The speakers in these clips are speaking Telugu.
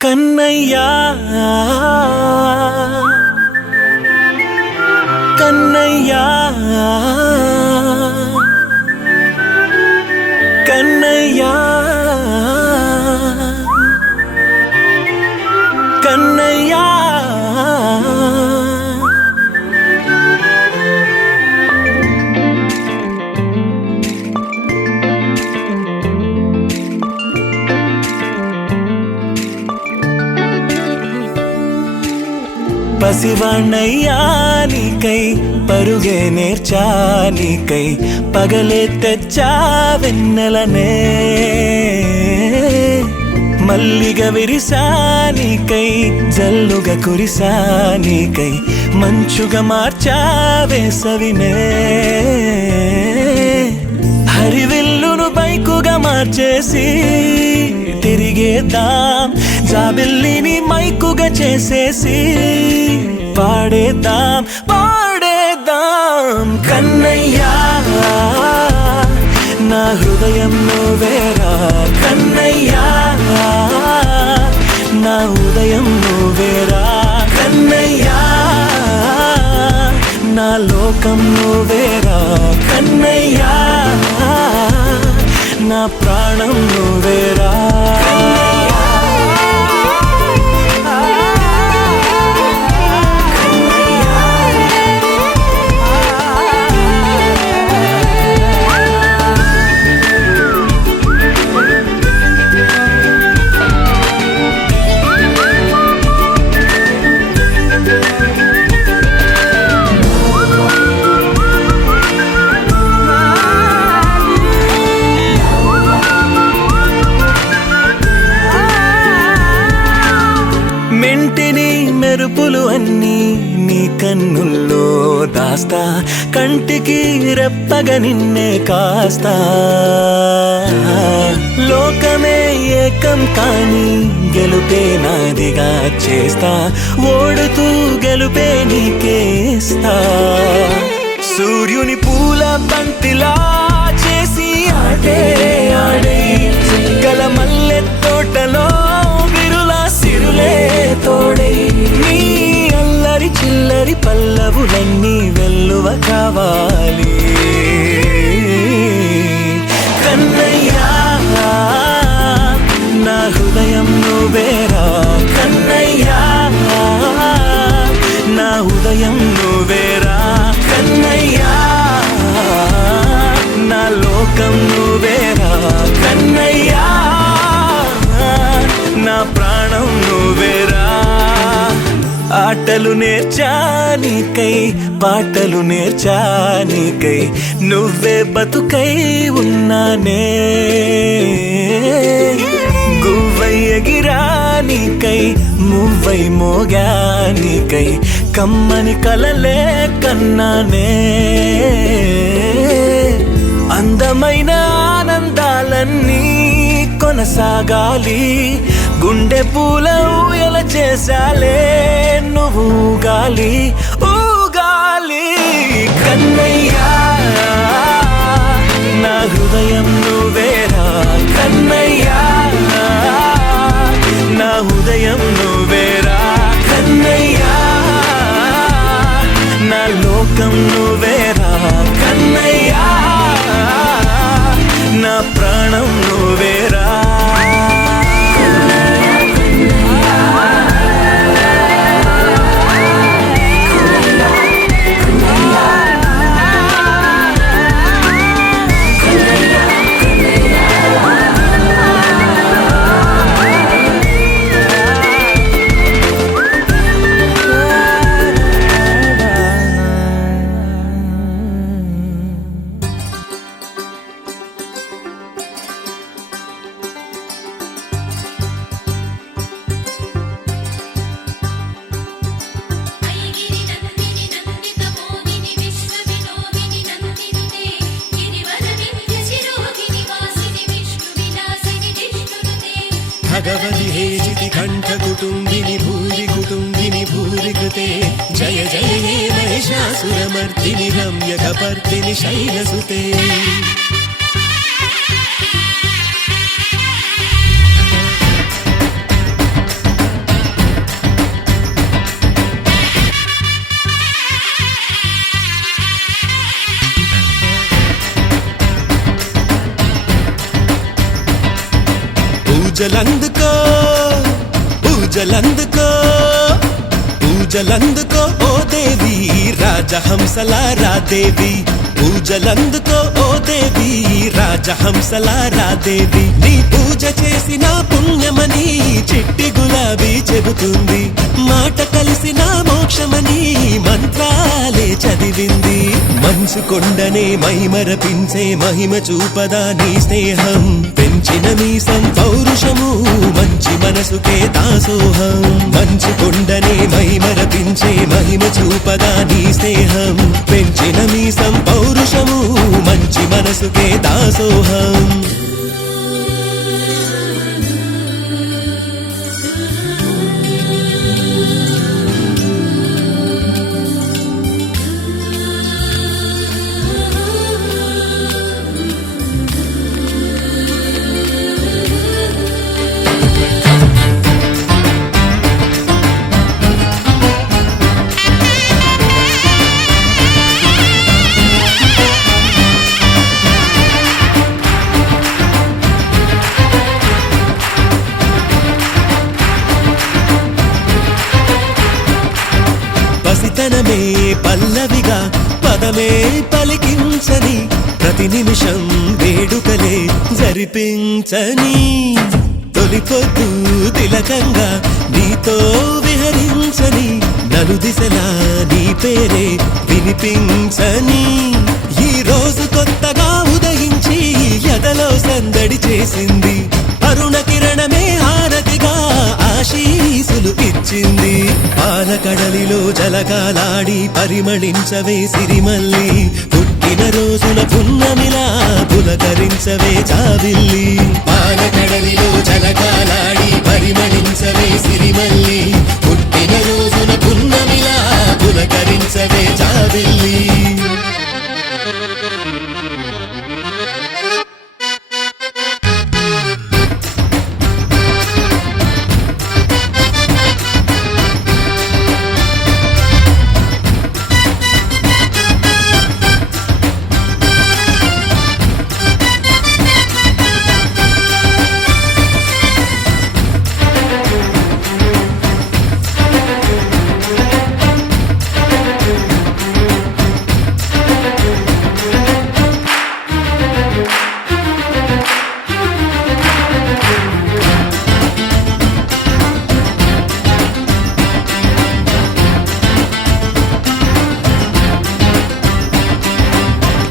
కన్నయ్యా కన్నయ్యా కన్నయ్యా కన్నయ్యా పసివాణ్ణయ్యా నీకై పరుగే నేర్చా నీకై పగలే తెచ్చా వెన్నెలనే మల్లిగ విరిసా నీకై జల్లుగా కురిసా నీకై మంచుగా మార్చా వేసవినే హరివిల్లును బైకుగా మార్చేసి తిరిగేద్దాం జాబిల్లిని మైకుగా చేసేసి పాడేద్దాం పాడేద్దాం కన్నయ్యా నా హృదయం నువ్వేరా కన్నయ్యా నా ఉదయం నువ్వేరా కన్నయ్యా నా లోకం నువ్వేరా కన్నయ్యా నా ప్రాణం నువ్వేరా మెంటిని మెరుపులు అన్నీ నీ కన్నుల్లో దాస్తా కంటికి రెప్పగా నిన్నే కాస్తా లోకమే ఏకం కాని గెలుపే నాదిగా చేస్తా ఓడుతూ గెలుపే నీకేస్తా సూర్యుని పూల బంతిలా చేసి ఆడే ఆడే గల మల్లె తోటలో సిరులే తోడై నీ అల్లరి చిల్లరి పల్లవులన్నీ వెల్లువ కావాలి కన్నయ్యా నా హృదయం నువ్వేరా కన్నయ్యా నా ఉదయం నువ్వేరా కన్నయ్యా నా లోకం నువ్వేరా కన్నయ్యా నా ప్రాణం నువ్వేరా ఆటలు నేర్చా నీకై పాటలు నేర్చా నీకై నువ్వే బతుకై ఉన్నానే గువ్వై ఎగిరా నీకై మువ్వై మోగా నీకై కమ్మని కలలే కన్నానే అందమైన ఆనందాలన్నీ కొనసాగాలి గుండె పూల ఊయల చేసాలే నువ్వు ఊగాలి ఊగాలి కన్నయ్యా భగవతి హేజితి కంఠ కుటుంబిని భూరి కుటుంబిని భూరి కృతే జయ జయ హే మహిషాసురమర్దిని రమ్యకపర్దిని శైలసుతే పూజలందుకో పూజలందుకో పూజలందుకో ఓ దేవి రాజహంసలారా దేవి పూజలందుకో ఓ దేవి రాజహంసలారా దేవి నీ పూజ చేసిన పుణ్యమని చిట్టి గులాబీ చెబుతుంది మాట కలిసిన మోక్షమని మంత్రాలే చదివింది మనసు కొండనే మైమరపించే మహిమ చూపదా నీ స్నేహం పెంచిన మీసం పౌరుషము మంచి మనసుకే దాసోహం మంచు కొండనే మైమరపించే మహిమ చూపదా నీ స్నేహం పెంచిన మీసం పౌరుషము మంచి మనసుకే దాసోహం పసితనమే పల్లవిగా పదమే పలికించని ప్రతి నిమిషం వేడుకలే జరిపించని తొలిపొద్దు తిలకంగా నీతో విహరించని నలు దిశలా నీ పేరే వినిపించని ఈ రోజు కొత్తగా ఉదయించి ఎదలో సందడి చేసింది అరుణ కిరణమే హారతిగా ఆశీసులు ఇచ్చింది పాలకడలిలో జలకాలాడి పరిమళించవే సిరిమల్లి పుట్టిన రోజున పున్నమిలా పులకరించవే జాబిల్లి పాలకడలిలో జలకాలాడి పరిమళించవే సిరిమల్లి పుట్టిన రోజున పున్నమిలా పులకరించవే జాబిల్లి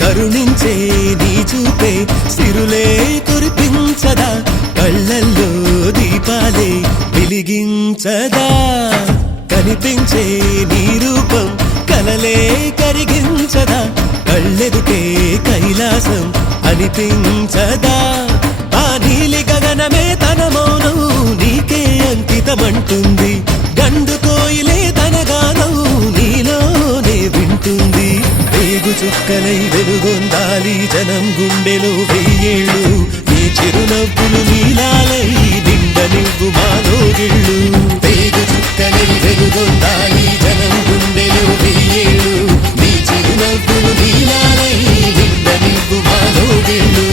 కరుణించే నీ చూపే సిరులే కురిపించదా కళ్ళల్లో దీపాలే వెలిగించదా కనిపించే నీ రూపం కలలే కరిగించదా కళ్ళెదుటే కైలాసం అనిపించదా ఆ నీలి గగనమే తన మౌనం నీకే అంకితమంటుంది గండు కోయిలే తన గానం నీలోనే వింటుంది వేగు చుక్కలై వెలుగొందాలి జనం గుండెలో వెయ్యేళ్ళు నీ చిరునవ్వులు నీలాలై నిండనివ్వు మాలోగిళ్ళు వేగు చుక్కలై వెలుగొందాలి జనం గుండెలో వెయ్యేళ్ళు నీ చిరునవ్వులు నీలాలై నిండనివ్వు మాలోగిళ్ళు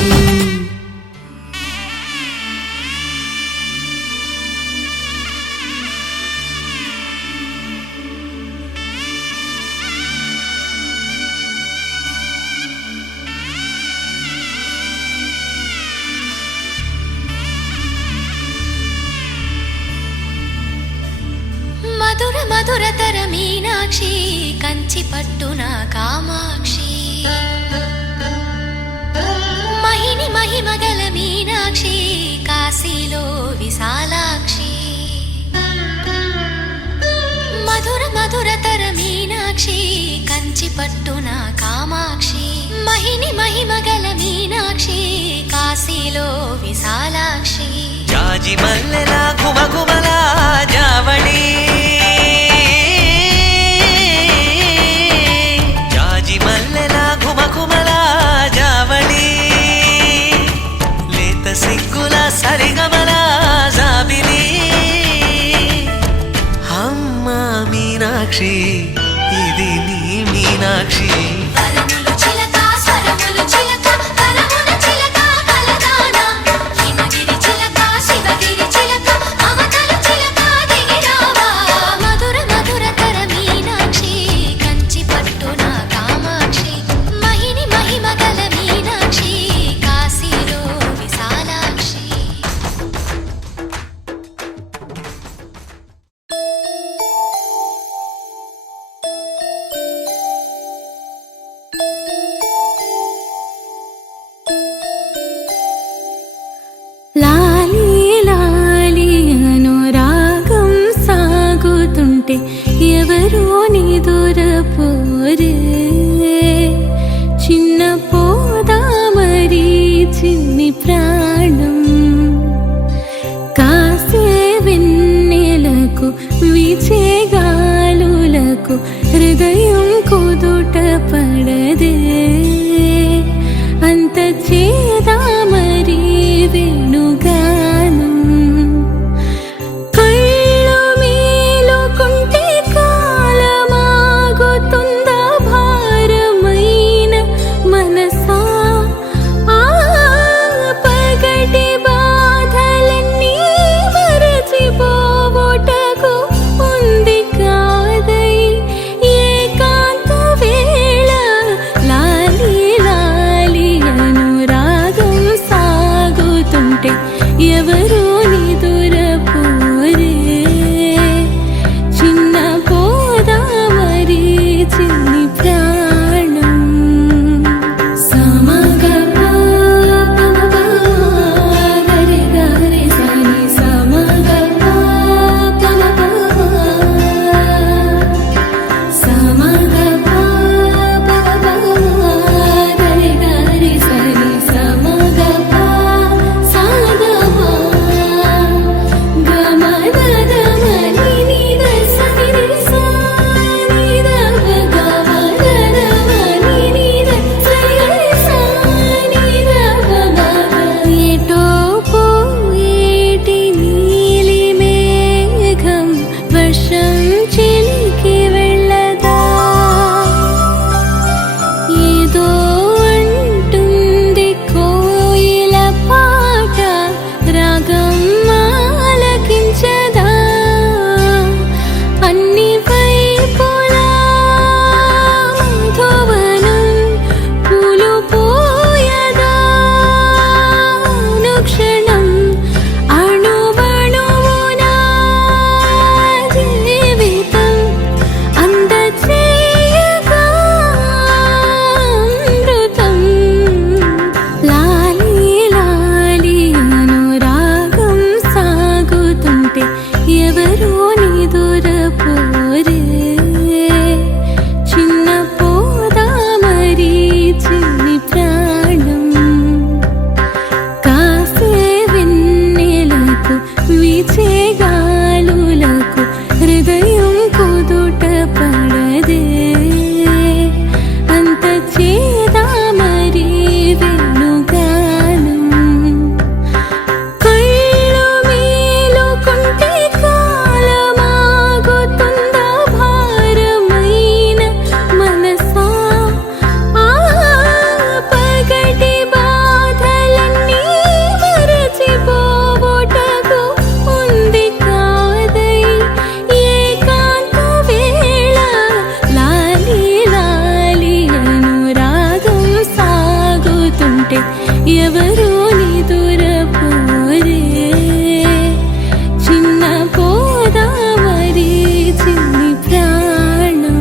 మధుర మధురతర మీనాక్షి కంచి పట్టున కామాక్షి మహిని మహిమగల మీనాక్షి కాశీలో విశాలాక్షి మధుర మధురతర మీనాక్షి కంచి కంచి పట్టున కామాక్షి మహిని మహిమగల మీనాక్షి కాశీలో విశాలాక్షి జాజి మల్లెల గుమగుమల జావళి జాజి మల్లెల గుమగుమల జావళి లేత సిగ్గుల సరిగమల జాబిలి అమ్మ మీనాక్షి ఇది నీ మీనాక్షి వరములు చిలక స్వరములు చిలక కలమున చిలక కలదానా హిమగిరి చిలక శివగిరి చిలక మమతలు చిలక దిగిరావా మధుర మధురతర మీనాక్షి కంచి పట్టున కామాక్షి మహిని మహిమగల మీనాక్షి కాశీలో విశాలాక్షి లాలి లాలి అనురాగం సాగుతుంటే ఎవరో నిదురపోరే చిన్న పోదామరి చిన్ని ప్రాణం కాసే వెన్నెలకు వీచే గాలులకు హృదయం కుదుట పడదే అంత చేదామరి వేణుగానం కళ్ళు మేలుకుంటే కాలమాగుతుందా భారమైన మనసా ఆ పగటి బాధలన్నీ మరచిపోవుటకు ఉంది కాదై ఏకాంత వేళ లాలి లాలి అనురాగం సాగుతుంటే ఎవరో నిదురపోరే చిన్న పోదామరి చిన్ని ప్రాణం సమగప గరి గరి సని సమగప సమగప గరి గరి సని సమగప సాగమ గమనద మని సని సని రవ గమనద మని సని రవ ఏటో పోయేటి నీలి మేఘం వర్షం చిలికి వెళ్ళదా ఏదో అంటుంది కోయిల పాట రాగం ఆలకించదా అన్ని వైపులా మధువనం పూలు పోయదా అనుక్షణం అణువణువునా జీవితం అందచేయగా అమృతం లాలి లాలి అనురాగం సాగుతుంటే ఎవరో నిదురపోరే చిన్న పోదామరి చిన్ని ప్రాణం కాసే వెన్నెలకు వీచే గాలులకు హృదయం కుదుట పడదే అంత చేదామరి వేణుగానం కళ్ళు మేలుకుంటే కాలమాగుతుందా భారమైన మనసా ఆ పగటి బాధలన్నీ మరచిపోవుటకు ఉంది కాదై ఏకాంత వేళ లాలి లాలి అనురాగం సాగుతుంటే ఎవరో నిదురపోరే చిన్న పోదామరి చిన్ని ప్రాణం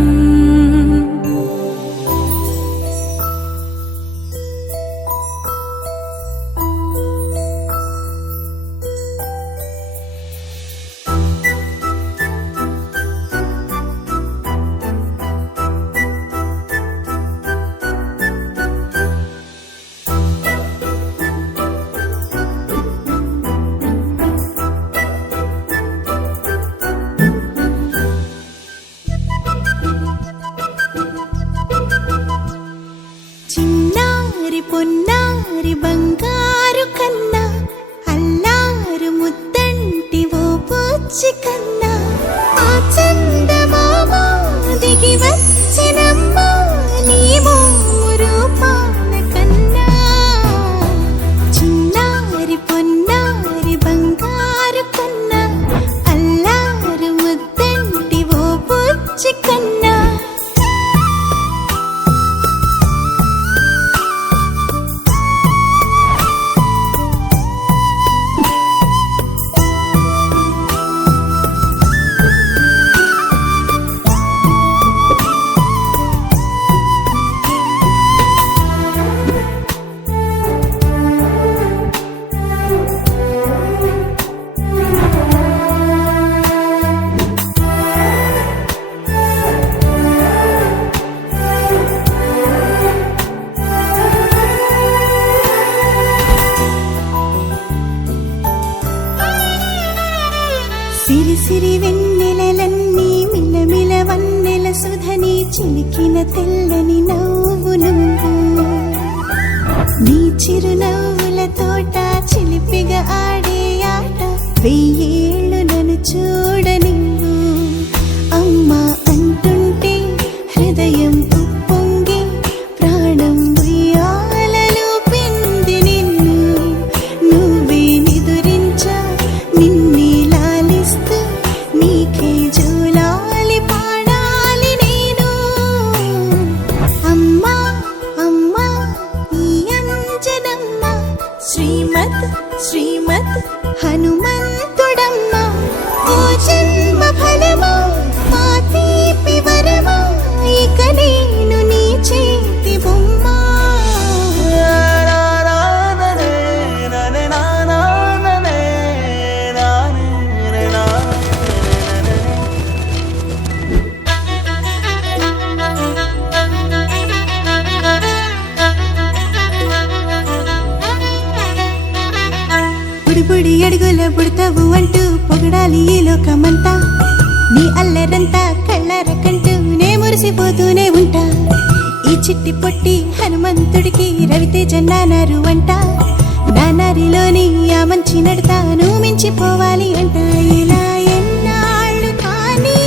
పొన్నారి బంగారు కన్నా అల్లారు ముద్దంటి ఓ పూచి కన్నా ఆ చందమామ దిగి వచ్చినమ్మా నీ రూపాన కన్నా చిన్నారి పొన్నారి బంగారు కన్నా అల్లారు ముద్దంటి ఓ పూచి కన్నా సిరి సిరి వెన్నెలలన్నీ మిలమిల వన్నెల సుధని చిలికిన తెల్లని నవ్వు నువ్వు నీ చిరునవ్వుల తోట చిలిపిగా ఆడే ఆట వెయ్యేళ్ళు నన్ను చూడ నువ్వు అమ్మా అంటుంటే హృదయం ఉప్పొంగి ప్రాణం ఉయ్యాలలో పిండి నిన్ను నువ్వే నిదురించా నిన్నే లాలిస్తూ నీకే జోలాలి పాడాలి నేను అమ్మా అమ్మా ఈ అంజనమ్మ శ్రీమత్ శ్రీమత్ హనుమంతుడమ్మ ఓ జన్మ ఫలమా మా తీపి వరమా ఇక నేను నీ చేతి బొమ్మ బుడి అడుగుల బుడతావు అంటూ పొగడాలి ఈ లోకమంతా నీ అల్లరంతా కళ్ళార కంటూ నే మురిసిపోతూనే ఉంటా ఈ చిట్టి పొట్టి హనుమంతుడికి రవితేజ నానారు అంట నానారిలోని ఆ మంచి నడతాను మించిపోవాలి అంట ఇలా ఎన్నాళ్ళు కానీ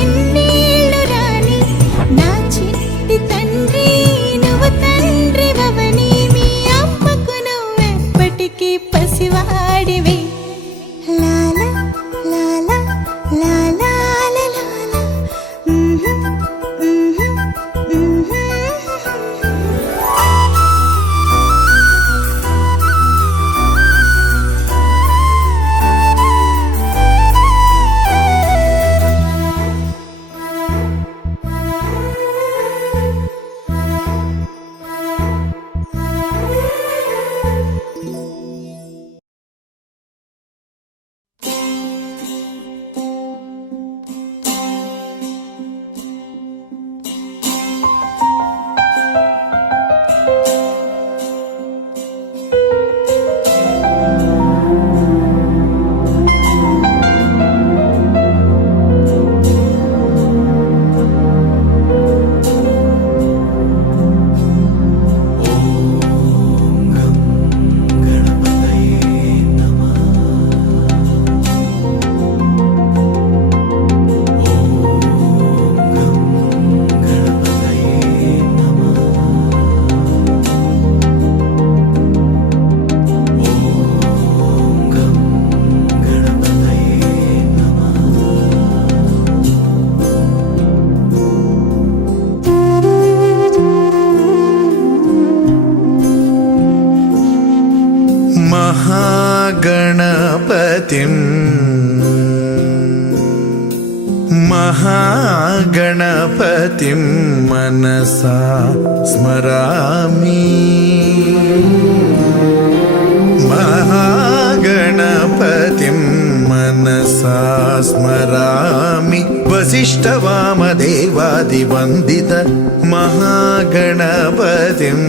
ఎన్నేళ్ళు రాని నా చిట్టి తండ్రి నువ్వు తండ్రి భవని మీ అమ్మకు నువ్వెప్పటికీ పసివాడివి లాలా లాలా లాలా లాలా महागणपतिं महागणपतिं मनसा स्मरामि महागणपतिं मनसा स्मरामि वसिष्ठवामदेवादिवन्दित महागणपतिम्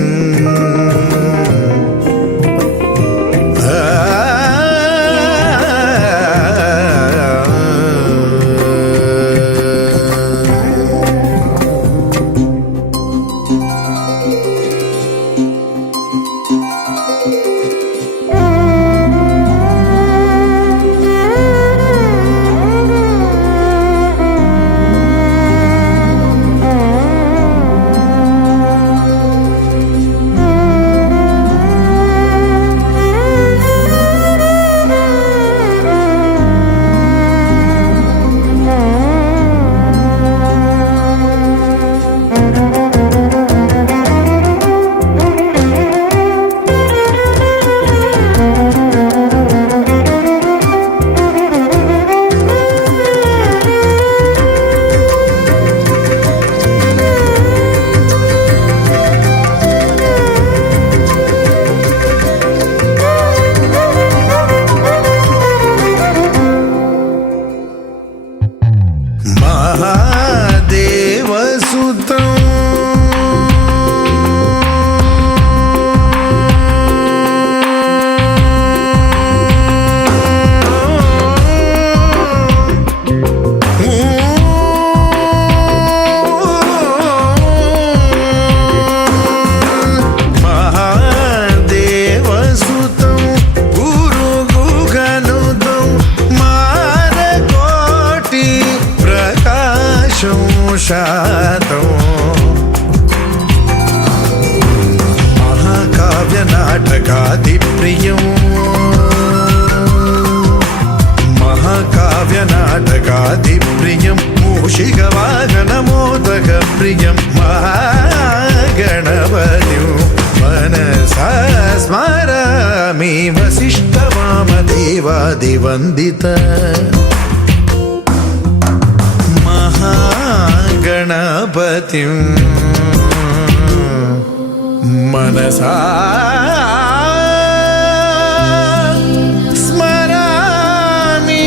దేవాదివందిత మహాగణపతిం మనసా స్మరామి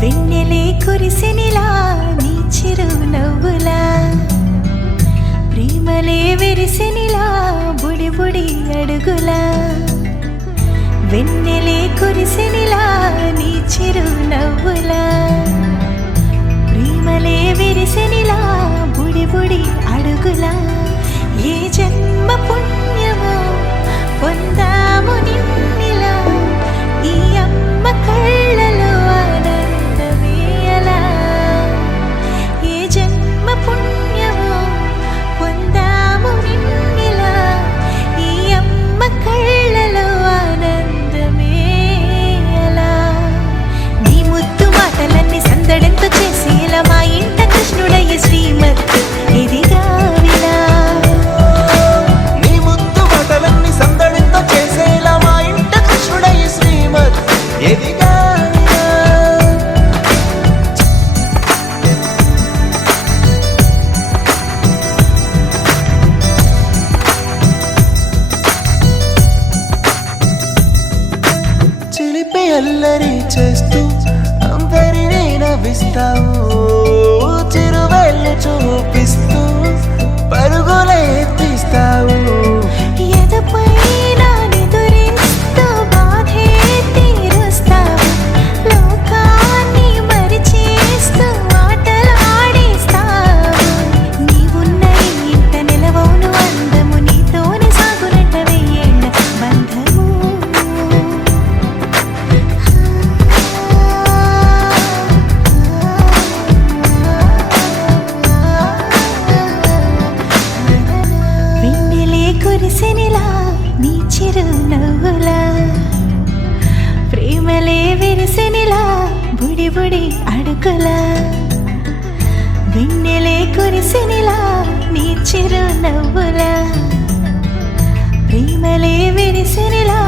వెన్నెలే కురిసినిలా నీ చిరు నవ్వులా ప్రేమలే విరిసినిలా బుడి బుడి అడుగులా వెన్నెలే కురిసినిలా నీ చిరు నవ్వులా ప్రేమలే విరిసినిలా బుడి బుడి అడుగులా ఏ జన్మ పుణ్యమో పొందాము నిన్నిలా ఈ అమ్మ కళ్ళలో ఆనందమే అలా ఏ జన్మ పుణ్యమో పొందాము నిన్నిలా ఈ అమ్మ కళ్ళలో ఆనందమే అలా నీ ముద్దు మాటలన్నీ సందడంతో చేసి ఇలా మా ఇంట కృష్ణుడయ్య శ్రీమత్ ఇదిగా విలా నీ ముద్దు మాటలన్నీ సందడితో చేసేలా మా ఇంట కృష్ణుడయ్య శ్రీమత్ ఎదిగా చిలిపి అల్లరి చేస్తూ అందరినీ నవ్విస్తావు చిరువెళ్ళు చూపిస్తూ పరుగులే ఎత్తిస్తావు ఎదపై నా నిదురిస్తూ బాధే తీరుస్తావు లోకాన్ని మరిచేస్తూ ఆటలు ఆడిస్తావు నీవున్న ఈ ఇంట నిలవవును అందము నీతోనే సాగునట్ట వెయ్యేళ్ళ బంధము వెన్నెలే కురిసినిలా నీ చిరు నవ్వులా ప్రేమలే విరిసినిలా బుడి బుడి అడుగులా వెన్నెలే కురిసినిలా నీ చిరు నవ్వులా ప్రేమలే విరిసినిలా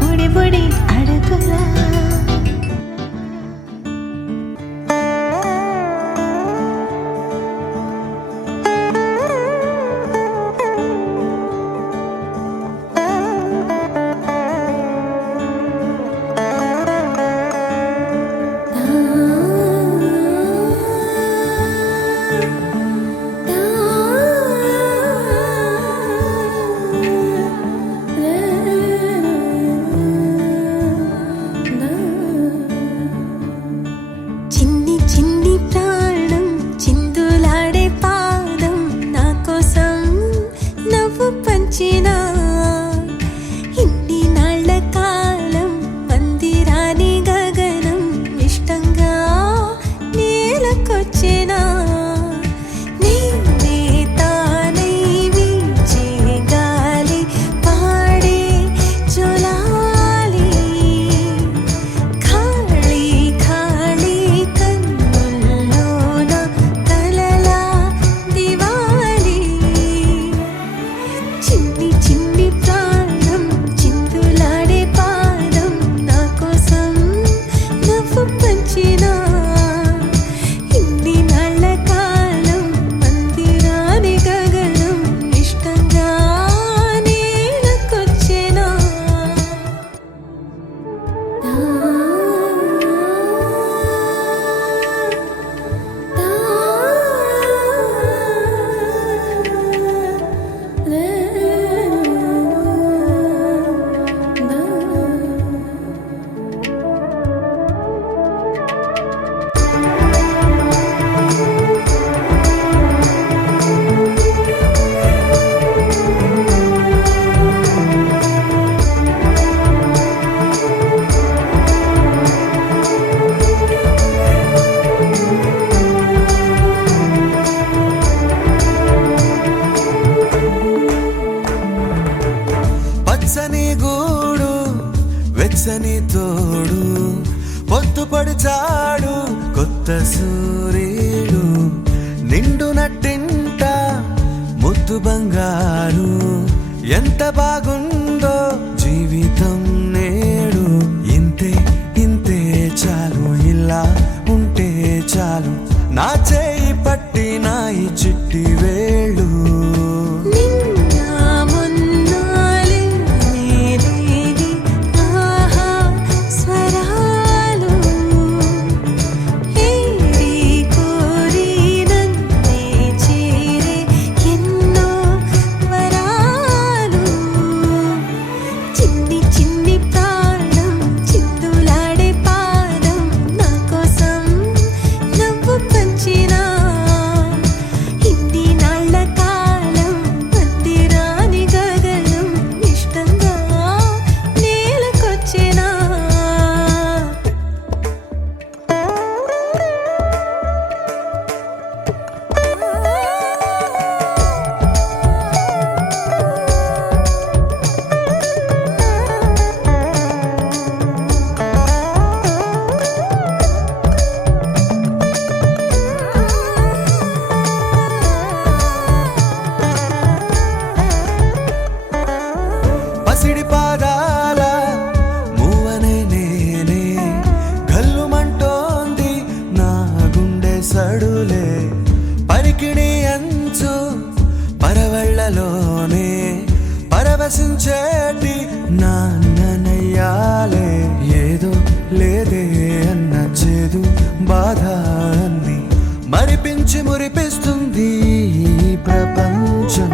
బుడి బుడి అడుగులా నీడని తోడు పొద్దు పడిచాడు కొత్త సూర్యుడు నిండు నట్టింట ముద్దు బంగారు ఎంత బాగుందో జీవితం నేడు ఇంతే ఇంతే చాలు ఇలా ఉంటే చాలు నా చేయి పట్టి నా ఈ చిట్టి వేళ్ళు పసిడి పాదాల మూవనే నేనే గల్లుమంటోంది నా గుండె సడులే పరికిణి అంచు పరవళ్ళలోనే పరవశించేటి నాన్ననయ్యాలే ఏదో లేదే అన్న చేదు బాధ అన్ని మరిపించి మురిపిస్తుంది ఈ ప్రపంచం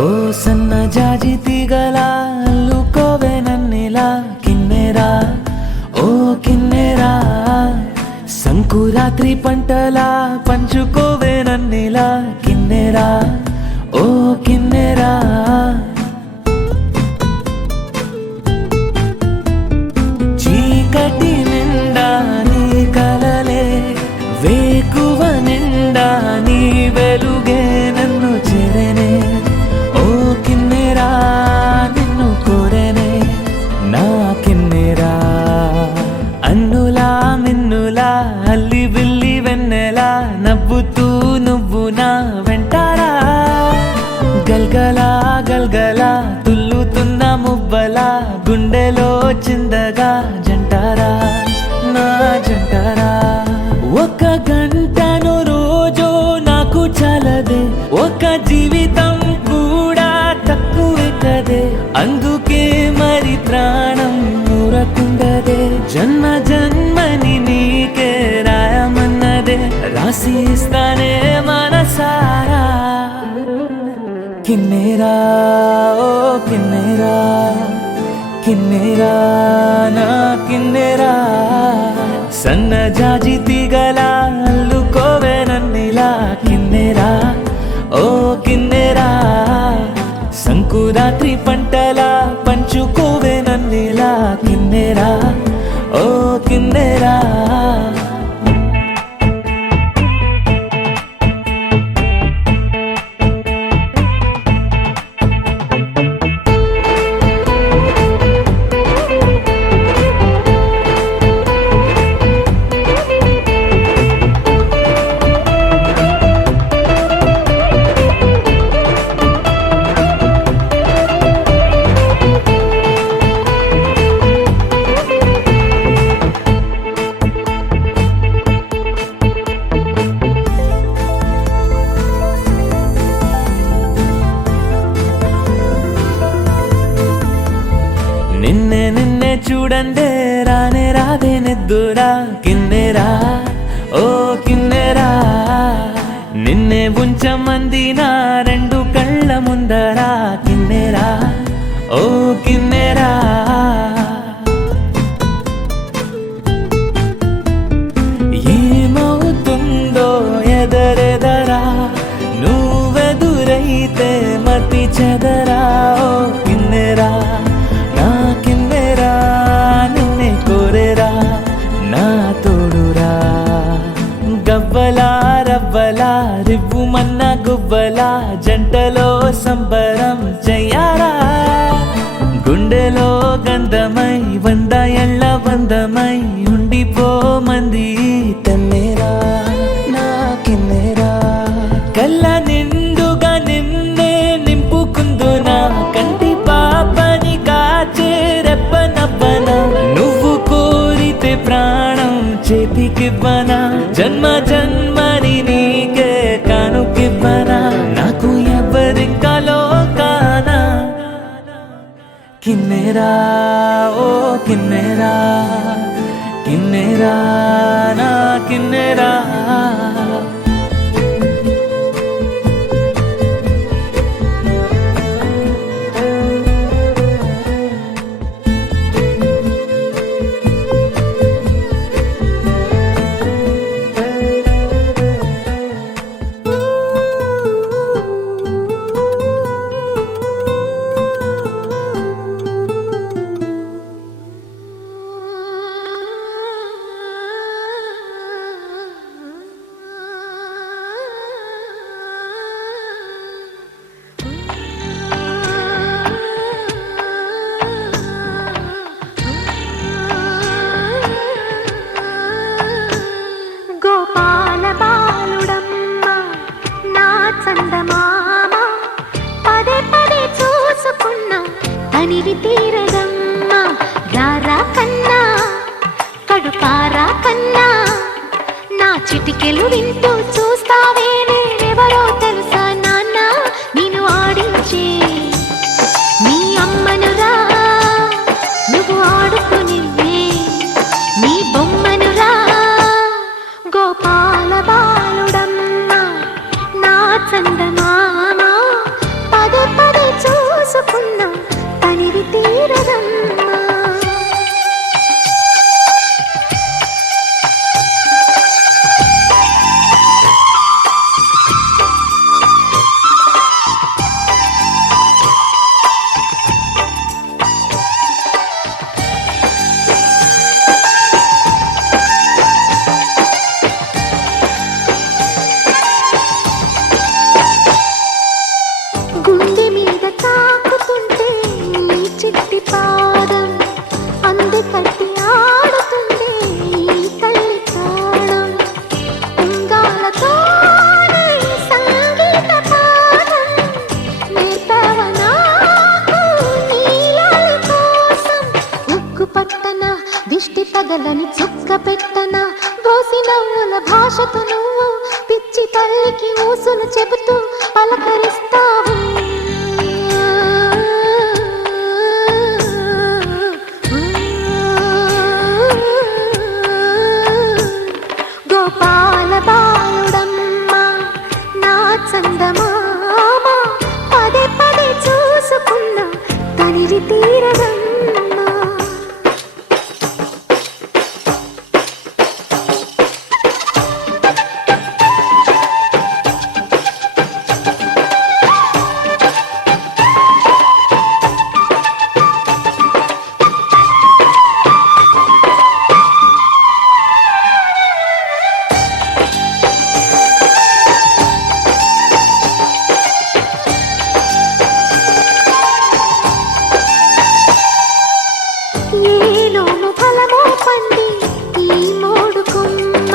ఓ సన్న జాజి తీగల అల్లుకోవే నన్నిలా కిన్నెరా ఓ కిన్నెరా సంకురాత్రి పంటలా పంచుకోవే నన్నిలా కిన్నెరా ఓ కిన్నెరా చీకటి నిండా నీ కలలే వేకువ నిండా నీ వెలుగే నన్ను చెరనే ఓ కిన్నెరా నిన్ను కోరనే నా కిన్నెరా అన్నులా మిన్నులా అల్లి బిల్లి వెన్నెలా నవ్వుతూ నువ్వు నా వెంటారా గల్గలా గల్గలా తుల్లుతున్న మువ్వలా గుండెలో చిందగా జంటారా నా జంటారా ఒక గంటను రోజు నాకు చాలదే ఒక జీవితం కూడా తక్కువే కదే అందుకే మరి ప్రాణం ఊరకుండదే జన్మ జన్మని నీకే రాయమన్నదే రాసి ఇస్తానే మనసారా కిన్నెరా ఓ కిన్నెరా కిన్నెరా నా కిన్నెరా సన్న జాజి తీగల అల్లుకోవే నన్నిలా కిన్నెరా ఓ కిన్నెరా సంకురాత్రి పంటలా పంచుకోవే నన్నిలా కిన్నెరా ఓ కిన్నెరా నిన్నే నిన్నే చూడండే రానే రాదే నిద్దురా కిన్నెరా ఓ కిన్నెరా నిన్నే ఉంచమంది నా రెండు కళ్ళ ముందరా కిన్నెరా ఓ కిన్నెరా ఏమవుతుందో ఎదరెదరా నువ్వెదురైతే మతి చెదరా ఓ కిన్నెరా నా కిన్నెరా నిన్నే కోరెరా నా తోడురా గవ్వలా రవ్వలా రివ్వుమన్న గువ్వలా జంటలో సంబరం చెయ్యారా గుండెలో గంధమై 100 ఏళ్ల బంధమై ఉండిపోమంది తన్నేరా నా కిన్నెరా కళ్ళ నిండుగా నిన్నే నింపుకుందునా కంటి పాపని కాచే రెప్పనవ్వనా నువ్వు కోరితే ప్రాణం చేతికివ్వనా జన్మ జన్మని నీకే కానుకివ్వనా నాకు ఎవరింకా లోకానా కిన్నెరా ఓ కిన్నెరా కిన్నెరా నా కిన్నెరా గోపాల బాలుడమ్మ నా చందమామ పదే పదే చూసుకున్నా తనివి తీరదమ్మ రారా కన్నా కడుపారా కన్నా నా చిటికెలు వింటూ చూస్తావే నేనెవరో తెలుసా నాన్న నేను ఆడించే నీ అమ్మనురా నువ్వు ఆడుకుని నీ బొమ్మనురా గోపాల బాలుడమ్మ నా చందమామ పదే పదే చూసుకున్నా తనివి తీరదమ్మ గుండె మీద తాకుతుంటే నీ చిట్టి పాదం అంది కట్టి ఆడుతుండే ఈ తల్లి తాళం ఉంగాలతోనే సంగీత పాఠం నేర్పవ నాకు నీలాలి కోసం ఉక్కు పట్టన దిష్టి తగలని చుక్క పెట్టన దోసి నవ్వుల భాషతో నువ్వు పిచ్చి తల్లికి ఊసులు చెబుతూ పలకరిస్తావు గోపాల బాలుడమ్మ నా చందమామ పదే పదే చూసుకున్నా తనివి తీరదమ్మ ఏలోను ఫలమో పండి ఈ మోడు కొమ్మ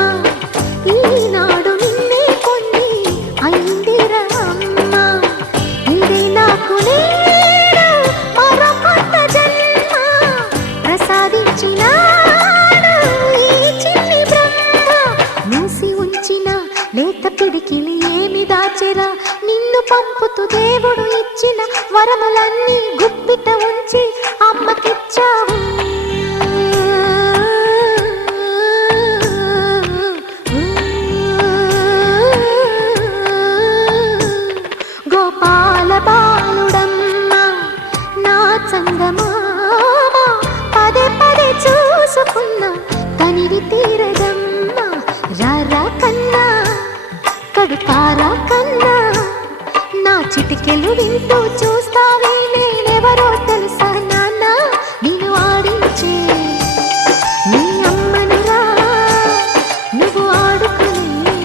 ఈనాడు నిన్నే కొన్ని అయిందిరా అమ్మ ఇదే నాకు నేడు మరో కొత్త జన్మ ప్రసాదించినాడు ఈ చిన్ని బ్రహ్మ మూసి ఉంచిన లేత పిడికిలి ఏమి దాచెరా నిన్ను పంపుతూ దేవుడు ఇచ్చిన వరములన్నీ గుప్పిట ఉంచి అమ్మకిచ్చా వింటూ చూస్తావే నేనెవరో తెలుసా నాన్న నిన్ను ఆడించే నీ అమ్మనురా నువ్వు ఆడుకునే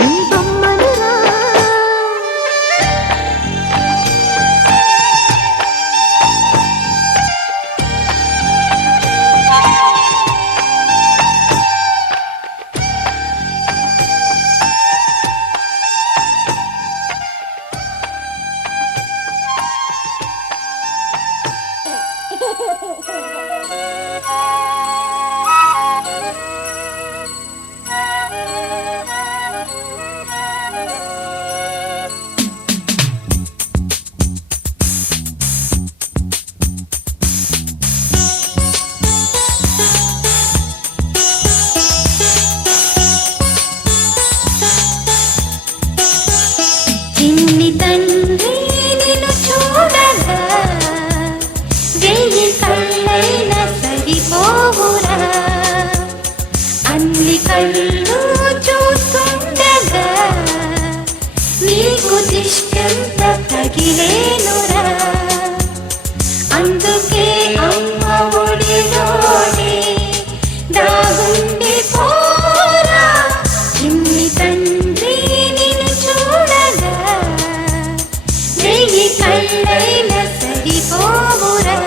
నీ బొమ్మనురా చిన్ని తండ్రి నిన్ను చూడగా వెయ్యి కళ్ళైనా సరిపోవురా అన్ని కళ్ళు చూస్తుండగా నీకు దిష్టంత తగిలేనురా అందుకే అమ్మ ఒడిలోనే దాగుండి పోరా చిన్ని తండ్రి నిన్ను చూడగా వెయ్యి కళ్ళైనా సరిపోవురా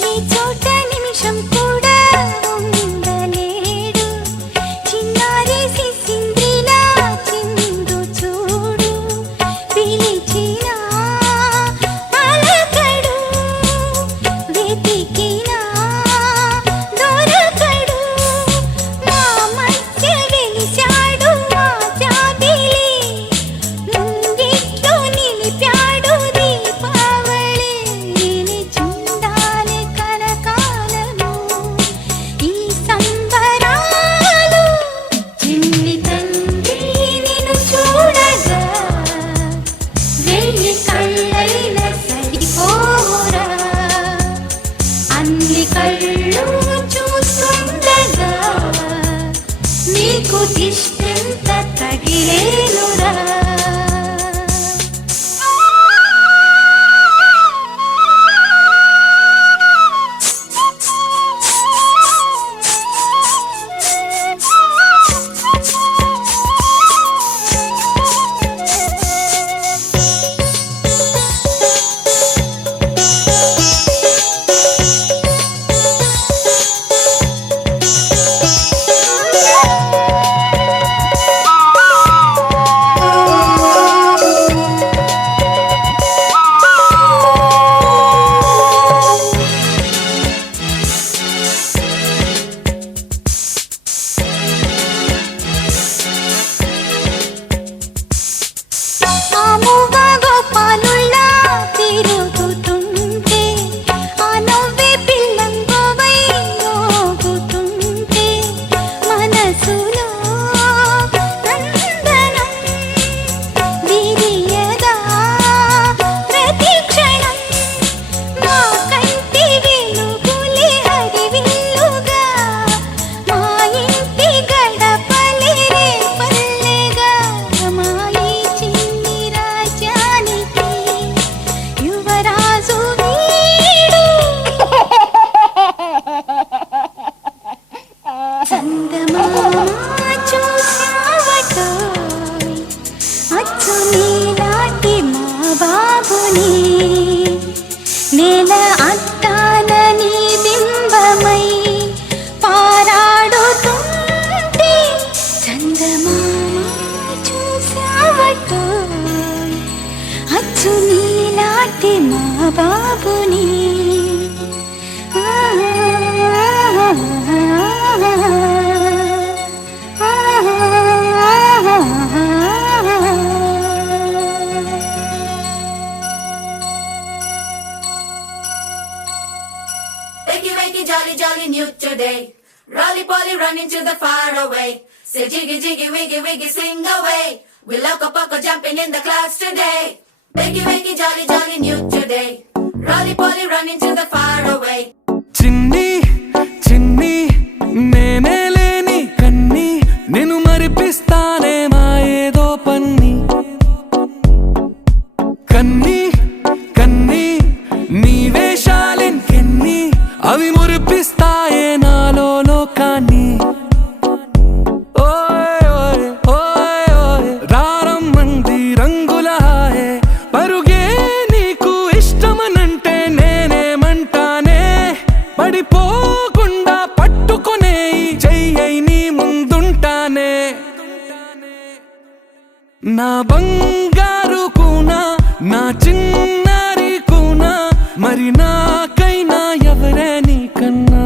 నీ చోట నిమిషం కూడా ఉండలేడు చిన్నారి సిసింద్రిలా చిందు చూడు పిలిచినా పలకడు వెతికినా దొరకడు మా మధ్య వెలిశాడు మా జాబిలి ముంగిట్లో నిలిపాడు దీపావళి నిలిచుండాలి కలకాలము ఈ సంబరాలు చిన్ని తండ్రి నిన్ను చూడగా వెయ్యి కళ్ళైనా సరిపోరా అన్ని కళ్ళు చూస్తుండగా నీకు దిష్టంత తగిలేనురా అచ్చు నీలాంటి మా బాబుని Wakey, wakey, jolly, jolly, new today. Rolly poly, running to the far away. Say jiggy, jiggy, wiggy, wiggy, sing away. We loco poco jumping in the clouds today. Wakey, wakey, jolly, jolly, new today. Rolly poly, running to the far away. చిన్ని చిన్ని నేనే లేని కన్ని నేను మరిపిస్తానే మా ఏదో పన్ని కన్ని కన్ని నీ వేషాలెన్కెన్ని అవి మురిపిస్తాయే నాలో లోకాన్ని ఓయ్ ఓయ్ ఓయ్ ఓయ్ రారమ్మంది రంగుల హాయే పరుగే నీకు ఇష్టమనంటే నేనేమంటానే పడిపోకుండా పట్టుకునే చెయ్యై నీ ముందుంటానే నా బంగారు కూనా నా చిన్నారి కూనా మరి నాకైనా ఎవరే నీకన్నా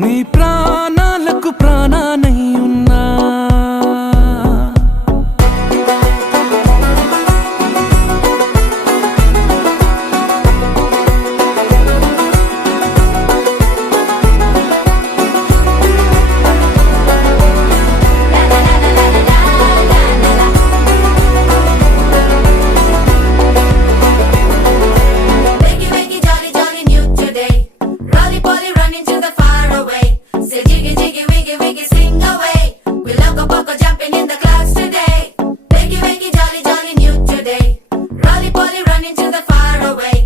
నీ ప్రాణాలకు ప్రాణానై ఉన్నా Wakey, wakey, jolly, jolly, new today. Rolly poly, running to the far away. Say jiggy, jiggy, wiggy, wiggy, sing away. We loco poco jumping in the clouds today. Wakey, wakey, jolly, jolly, new today. Rolly poly, running to the far away.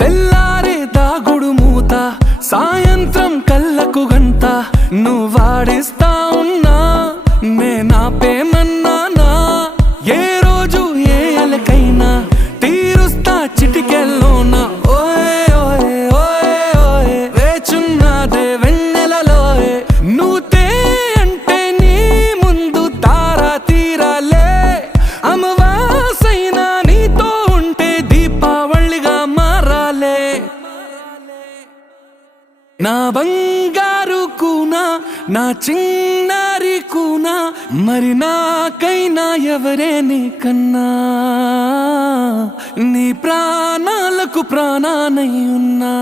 తెల్లారే దాగుడు మూత సాయంత్రం కళ్ళకు గంట నువ్వాడిస్తా ఉన్నా నేనాపేమన్నానా ఏ రోజు ఏ అలకైనా తీరుస్తా చిటికెల్లోనా ఓయ్ ఓయ్ ఓయ్ ఓయ్ వేచున్నాదే వెన్నెలలోయే నువ్వుతే అంటే నీ ముందు తారా తీరాలే అమవాసైనా నీతో ఉంటే దీపావళిగా మారాలే నా బంగారు కూనా నా చిన్నారి కూనా మరి నాకైనా ఎవరే నీకన్నా నీ ప్రాణాలకు ప్రాణానై ఉన్నా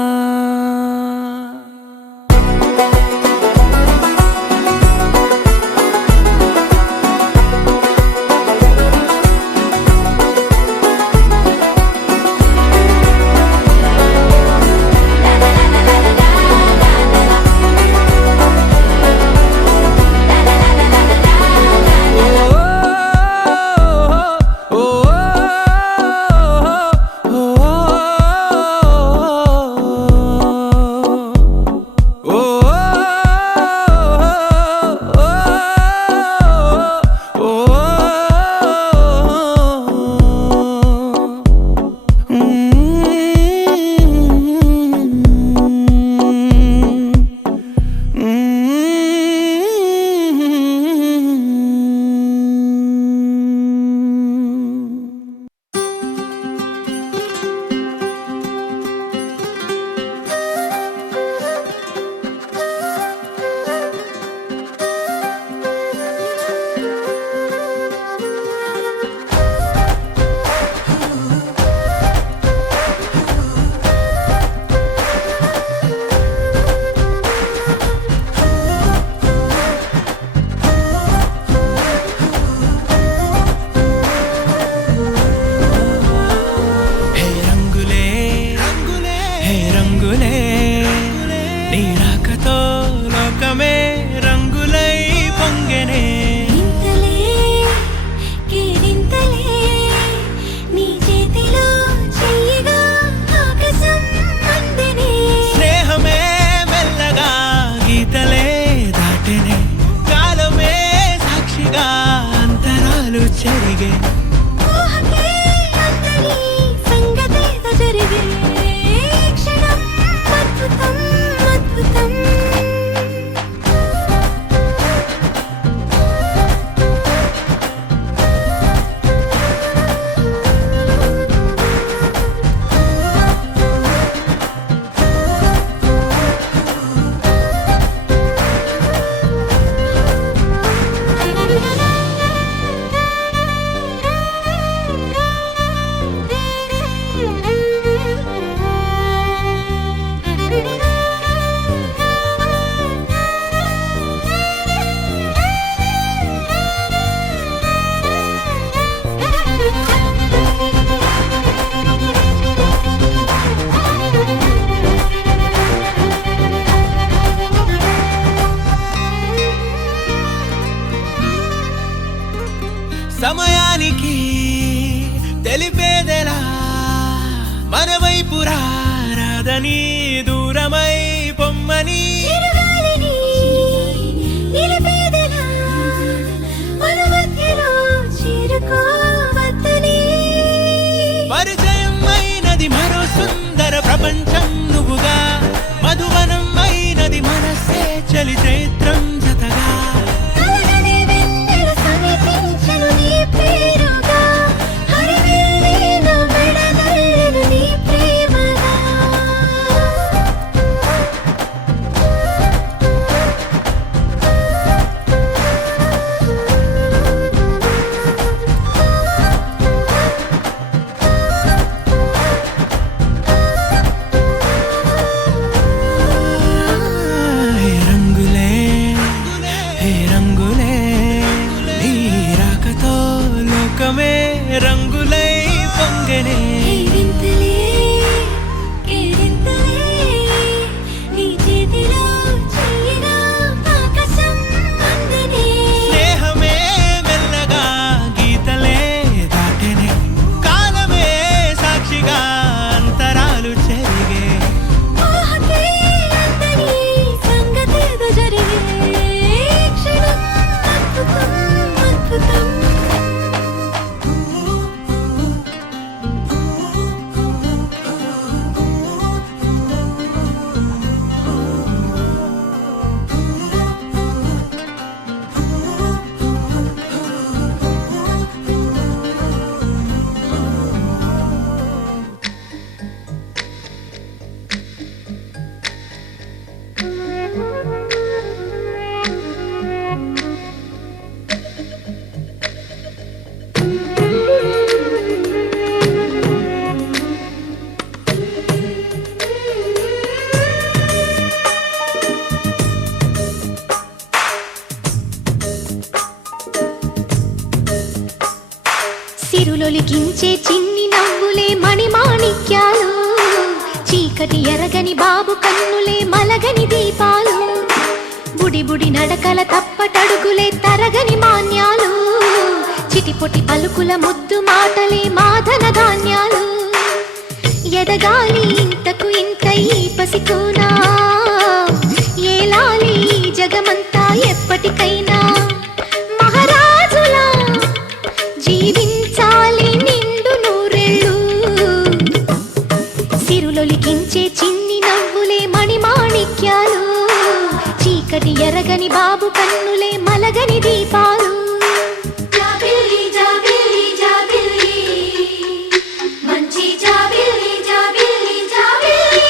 చెరిగే మన వైపు రాదని దూరమై పొమ్మని చిరుగాలిని నిలిపేదెలా మన మధ్యలో చేరుకోవద్దని పరిచయం అయినది మరో సుందర ప్రపంచం నువ్వుగా మధువనం అయినది మనసే చలి చైత్రం జతగా కలగని వెన్నెల సమీపించను నీ పేరుగా హరివెల్లి నా మెడనల్లను నీ ప్రేమగా హే రంగులే హే రంగులే నీ రాకతో లోకమే రంగులై పొంగనే వింతలే కేరింతలే నీ చేతిలో చెయ్యగా ఆకాశం అందనే స్నేహమే మెల్లగా గీతలే దాటెనే కాలమే సాక్షిగా అంతరాలు చెరిగే ఊహకే అందని సంగతేదో జరిగే క్షణం అద్భుతం అద్భుతం సిరులొలికించే చిన్ని నవ్వులే మణిమాణిక్యాలు చీకటి ఎరగని బాబు కన్నులే మలగని దీపాలు బుడి బుడి నడకల తప్పటడుగులే తరగని మాన్యాలు చిటిపొటి పలుకుల ముద్దు మాటలే మాధన ధాన్యాలు ఎదగాలి ఇంతకు ఇంత ఈ పసికోనా ఏలాలి ఈ జగమంతా ఎప్పటికైనా మహారాజులా జీవించాలి నిండు నూరెళ్ళు సిరులొలికించే చిన్ని నవ్వులే మణిమాణిక్యాలు చీకటి ఎరగని బాబు కన్నులే మలగని దీపాలు జాబిల్లి జాబిల్లి జాబిల్లి మంచి జాబిల్లి జాబిల్లి జాబిల్లి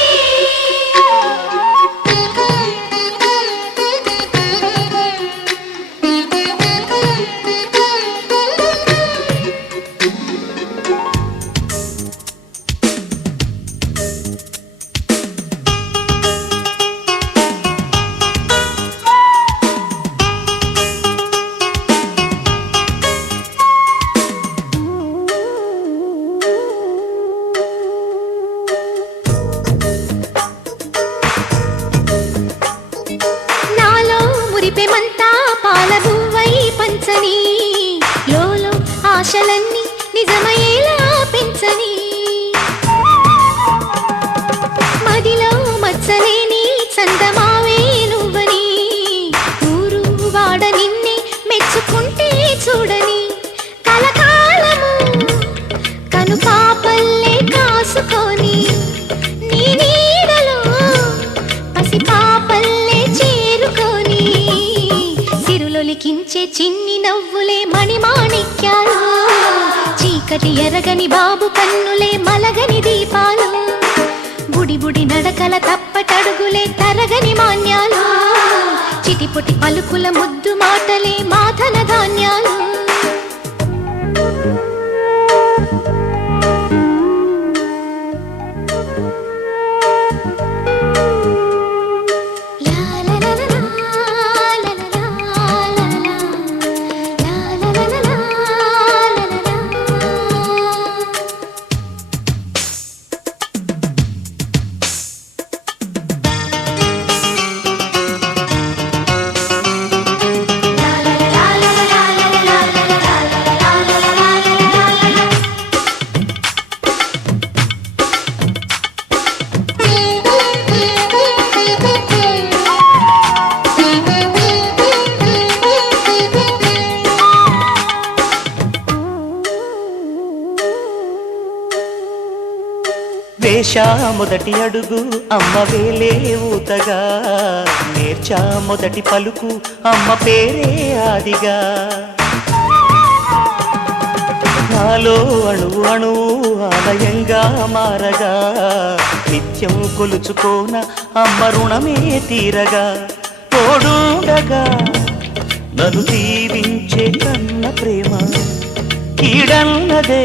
నాలో మురిపెమంతా పాలబువ్వై పంచని లోలో ఆశలన్నీ నిజమయ్యేలా పెంచని మదిలో మచ్చలేని చందమావే నువ్వని ఊరు వాడ నిన్నే మెచ్చుకుంటే చూడని కలకాలము కను పాపల్లే కాసుకొని నీ నీడలో పసి పాపల్లే చేరుకొని సిరులొలికించే చిన్ని నవ్వులే మణిమాణిక్యాలు చీకటి ఎరగని బాబు కన్నులే మలగని దీపాలు బుడి బుడి నడకల తప్పటడుగులే తరగని మాన్యాలు చిటిపొటి పలుకుల ముద్దు మాటలే మాధన ధాన్యాలు la la la la వేషా మొదటి అడుగు అమ్మ వేలే ఊతగా, నేర్చా మొదటి పలుకు అమ్మ పేరే ఆదిగా. నాలో అణువు అణువు ఆలయంగా మారగా, నిత్యం కొలుచుకోన అమ్మ రుణమే తీరగా. తోడుండగా నన్ను దీవించే కన్న ప్రేమ, కీడన్నదే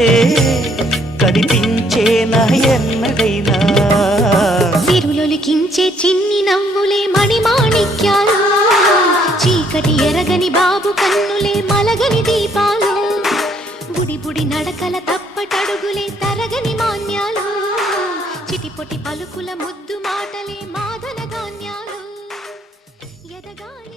కనిపించేనా ఎన్నడైనా. సిరులొలికించే చిన్ని నవ్వులే మణిమాణిక్యాలు, చీకటి ఎరగని బాబు కన్నులే మలగని దీపాలు. బుడి బుడి నడకల తప్పటడుగులే తరగని మాన్యాలు, చిటిపొటి పలుకుల ముద్దు మాటలే మాదన ధాన్యాలు. ఎదగాలి